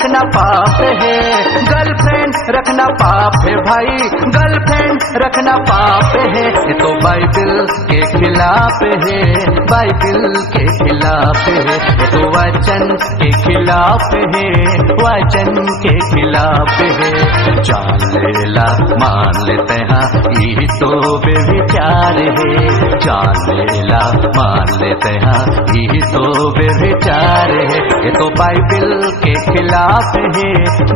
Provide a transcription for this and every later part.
रखना पाप है, गर्लफ्रेंड रखना पाप है भाई, गर्लफ्रेंड रखना पाप है। ये तो बाइबल के खिलाफ है, बाइबल के खिलाफ है, ये तो वचन के खिलाफ है, वचन के खिलाफ है। जान लेला मान लेते हैं यही तो बेविचार है, जान लेला मान लेते हैं यही तो बेविचार है। ये तो बाइबल के खिलाफ है,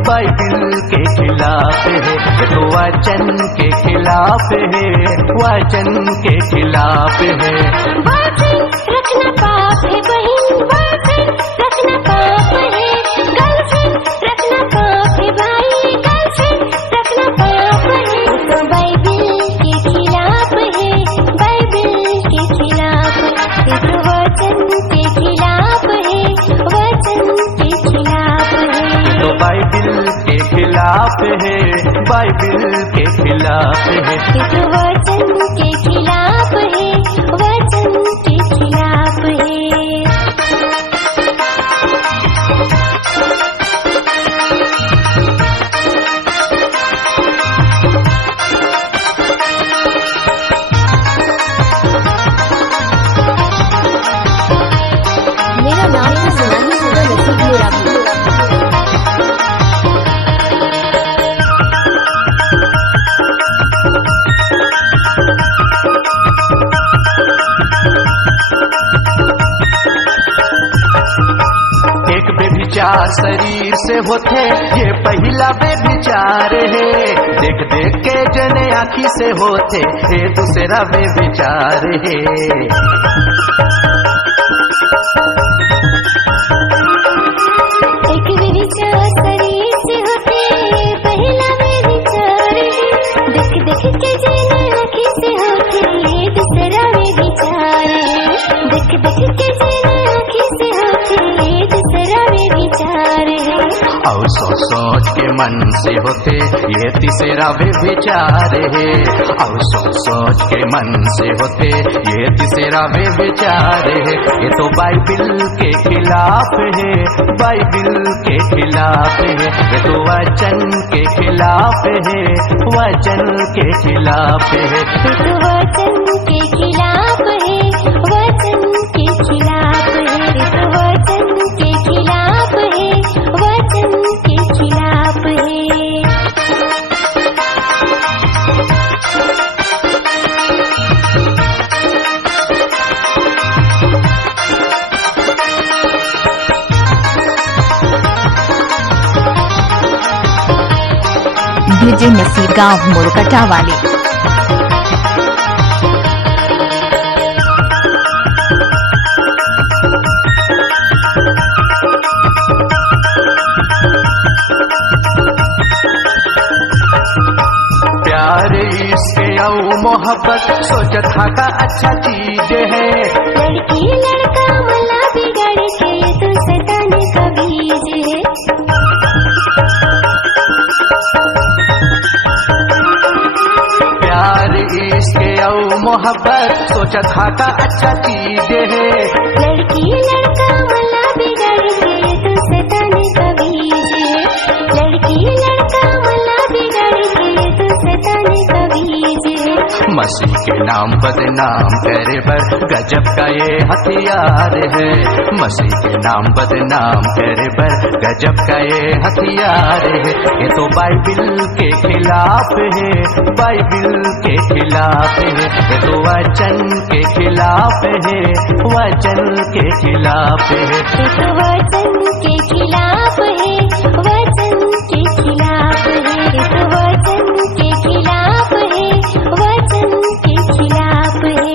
बाइबल के खिलाफ है, ये तो वचन के खिलाफ है, वचन के खिलाफ है। बॉयफ्रेंड रखना पाप है बहन, बॉयफ्रेंड रखना पाप है, गर्लफ्रेंड रखना पाप है भाई, गर्लफ्रेंड रखना पाप है। तो बाइबल के खिलाफ है, बाइबल के खिलाफ है, तो वचन के खिलाफ है, वचन के खिलाफ है। तो बाइबल के खिलाफ है, बाइबल के खिलाफ है, तो वचन के खिलाफ है, वचन के खिलाफ है। मेरा नाम है सुनानी होगा नसीब मेरा भी। एक बेविचार शरीर से होते ये पहला बेविचार है, देख देख के जने आँखी से होते ये दूसरा बेविचार है। एक बेविचार शरीर से होते पहला बेविचार है, देख देख के जने आँखी से होते ये दूसरा बेविचार है, देख देख के जने आँखी से होते ये दूसरा बेविचार है। और सोच सोच के मन से होते ये तीसरा बेविचार है, और सोच सोच के मन से होते ये तीसरा बेविचार है। ये तो बाइबल के खिलाफ है, बाइबल के खिलाफ है, ये तो वचन के खिलाफ है, वचन के खिलाफ है। तो वचन के खिलाफ है, वचन के खिलाफ है, तो वचन के खिलाफ है, वचन के खिलाफ है। डीजे नसीब गांव मोरकटा वाले। प्यार इश्क और मोहब्बत सोचत था का अच्छा चीज है, लड़की लड़का मला बिगड़ के ये तो शैतान का बीज है। प्यार इश्क और मोहब्बत सोचत था का अच्छा चीज है, लड़की लड़का मला बिगड़ के ये तो शैतान का बीज है, लड़की लड़का मला बिगड़ के ये तो शैतान का बीज है। मसीह के नाम बदनाम करे पर गजब का ये हथियार है, मसीह के नाम बदनाम करे पर गजब का ये हथियार है। ये तो बाइबल के खिलाफ है, बाइबल के खिलाफ है, ये तो वचन के खिलाफ है, वचन के खिलाफ है। ये तो वचन के खिलाफ है, वचन के खिलाफ है, ये तो वचन के खिलाफ है, वचन के खिलाफ है।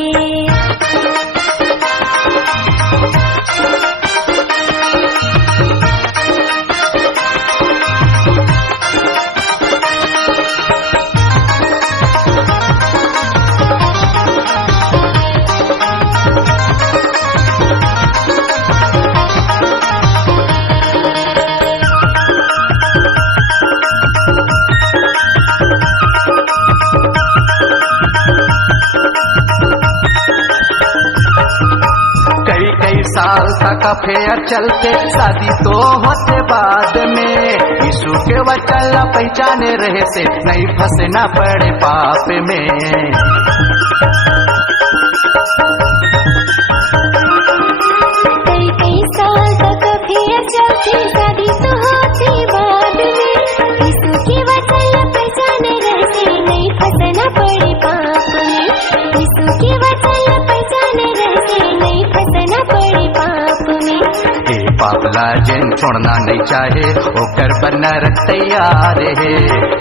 साल तक अफेयर चलते शादी तो होते बाद में, यीशु के वचन पहचाने रहे से नहीं फंसना पड़े पाप में। कई साल तक फिर चलती शादी तो होती बाद में, यीशु के वचन पहचाने रहते नहीं फंसना पड़े पाप में। यीशु के वचन पहचाने रहते नहीं फंसना पड़े पाप में। ए पापला जिन छोड़ना नहीं चाहे ओकर बना रख तैयार है।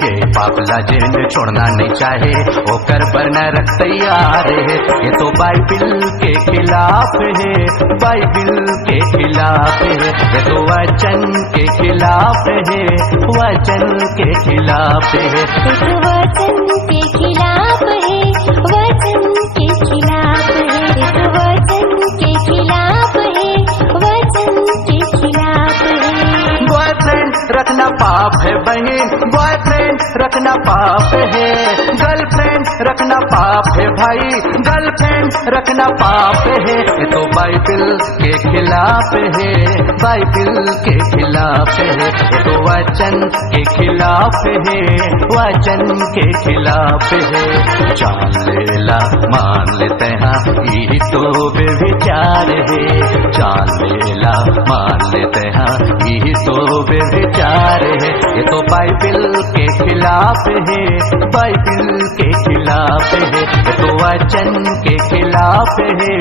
ए पापला जिन छोड़ना नहीं चाहे ओकर बना रख तैयार है। ये तो बाइबिल के खिलाफ है, बाइबिल के खिलाफ है। ये तो वचन के खिलाफ है, वचन के खिलाफ है। वचन के खिलाफ है, वचन के खिलाफ है। वचन के खिलाफ है, वचन के खिलाफ है। बॉयफ्रेंड रखना पाप है बहन, बॉयफ्रेंड रखना पाप है। गर्लफ्रेंड रखना पाप है भाई, गर्लफ्रेंड रखना पाप है। ये तो बाइबिल के खिलाफ है, बाइबिल के खिलाफ है। ये तो वचन के खिलाफ है, वचन के खिलाफ है। जान लेला मान लेते हैं यही तो बेविचार है। जान लेला मान लेते हैं यही तो बेविचार है। ये तो बाइबिल के खिलाफ है, बाइबिल के खिलाफ है। ये तो वचन के खिलाफ है,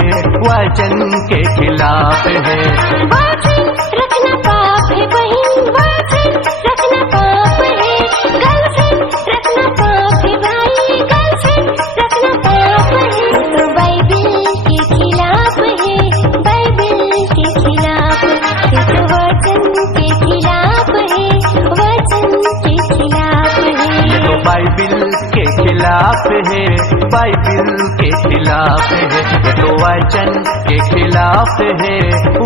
वचन के खिलाफ है। बॉयफ्रेंड रखना पाप है बहन, बॉयफ्रेंड रखना पाप है। गर्लफ्रेंड रखना पाप है भाई, गर्लफ्रेंड रखना पाप है। तो बाइबिल के खिलाफ है, बाइबिल के खिलाफ है। तो वचन के खिलाफ है, वचन के खिलाफ है। ये तो बाइबिल के खिलाफ है, बाइबिल के खिलाफ है। ये तो वचन के खिलाफ है,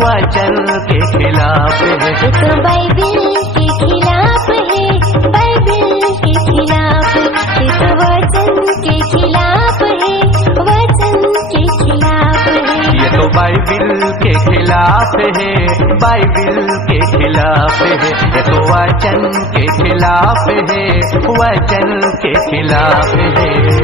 वचन के खिलाफ है। तो बाइबिल के खिलाफ है, बाइबिल के खिलाफ है। तो वचन के खिलाफ है, वचन के खिलाफ है। ये तो बाइबिल के खिलाफ है, बाइबिल के खिलाफ है। ये तो वचन के खिलाफ है, वचन के खिलाफ है।